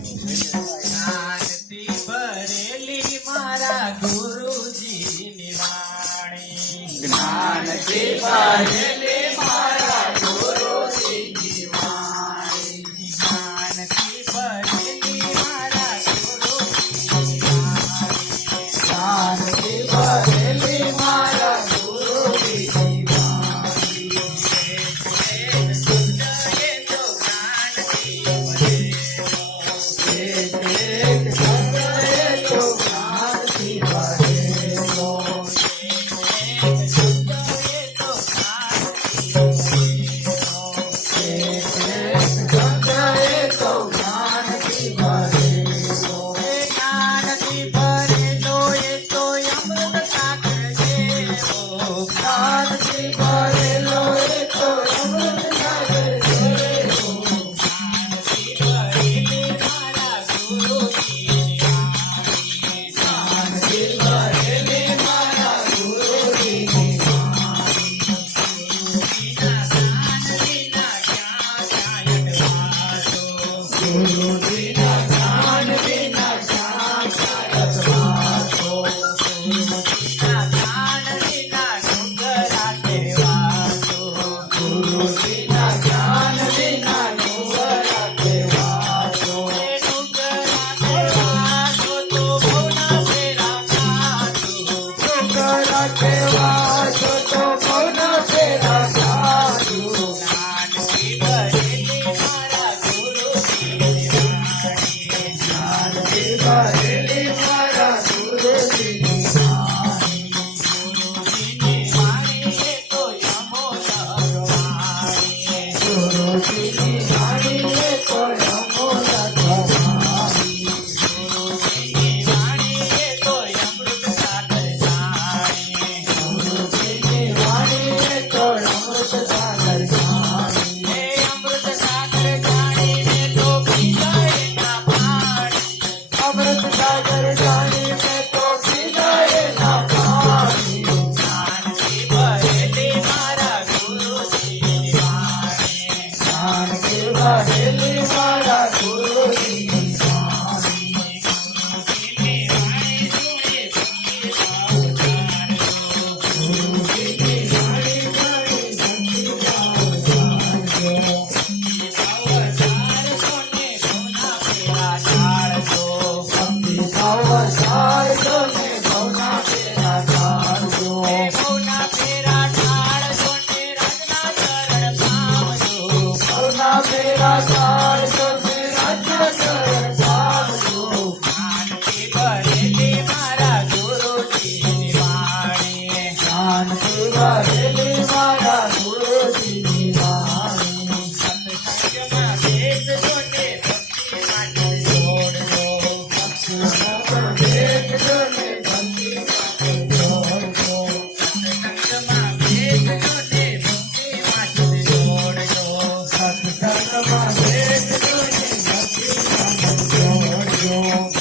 જ્ઞાનથી ભરેલી મારા ગુરુજીની વાણી, જ્ઞાનથી ભરેલી મારા ગુરુજીની વાણી, જ્ઞાનથી ભરેલી મારા ગુરુજીની વાણી, જ્ઞાનથી ભરેલી મારા ગુરુજીની વાણી. એક શબ્દ એ તો જ્ઞાનથી ભરેલો, એક એક શબ્દ એ તો જ્ઞાનથી ભરેલો. એક શબ્દ એ તો જ્ઞાનથી ભરેલો. એક એક શબ્દ એ તો જ્ઞાનથી ભરેલો. જ્ઞાનથી ભરેલો એ તો અમૃત સાગર જેવો, જ્ઞાનથી ભરેલો એ તો અમૃત સાગર જેવો. જ્ઞાનથી ભરેલી મારા ગુરુજીની વાણી, જ્ઞાનથી ભરેલી મારા ગુરુજીની વાણી. ગુરુજીના જ્ઞાન વિના ક્યાં જાય અડવાસો, ગુરુજીના જ્ઞાન વિના ક્યાં જાય અજવાસો. ગુરુજીના જ્ઞાન વિના ડુંગરા કહેવાસો, ગુરુજીના જ્ઞાન વિના ડુંગરા કહેવાસો. એ ડુંગરા કહેવાસો તો ભવના ફેરા ખાધો, ડુંગરા કહેવાસો તો ભવના ફેરા ખાધું. જ્ઞાનથી ભરેલી મારા ગુરુજીની વાણી, જ્ઞાનથી ભરેલી મારા ગુરુજીની વાણી. ગુરુજીની વાણી એ તો અમોલક વાણી, ગુરુજીની વાણી એ તો અમોલક વાણી. ગુરુજીની વાણી એ તો અમૃત સાગર જાણી, ગુરુજીની વાણી એ તો અમૃત સાગર જાણી. એ અમૃત સાગર જાણીને તો પીધા એના પાણી, અમૃત સાગર જાણી મેં તો પીધા એના પાણી. જ્ઞાનથી ભરેલી મારા ગુરુજીની વાણી, જ્ઞાનથી ભરેલી મારા ગુરુજીની વાણી. ગુરુજીની વાણી સુણી ભક્તિ ભાવ જાણજો, ગુરુજીની વાણી જાણી ભક્તિ ભાવ જાણજો. ભક્તિ ભાવ સારજો ને ભવના ફેરા ઢાળજો. ભવના ફેરા ઢાળજો ને રાજ્ય શરણ પામજો. જ્ઞાનથી ભરેલી મારા ગુરુજીની વાણી. સત્સંગમાં બેસજો ને ભક્તિ માટે જોડજો, સત્સંગમાં બેસજો ને ભક્તિ માટે જોડજો. સત્સંગમાં બેસજો ને ભક્તિ માટે જોડજો.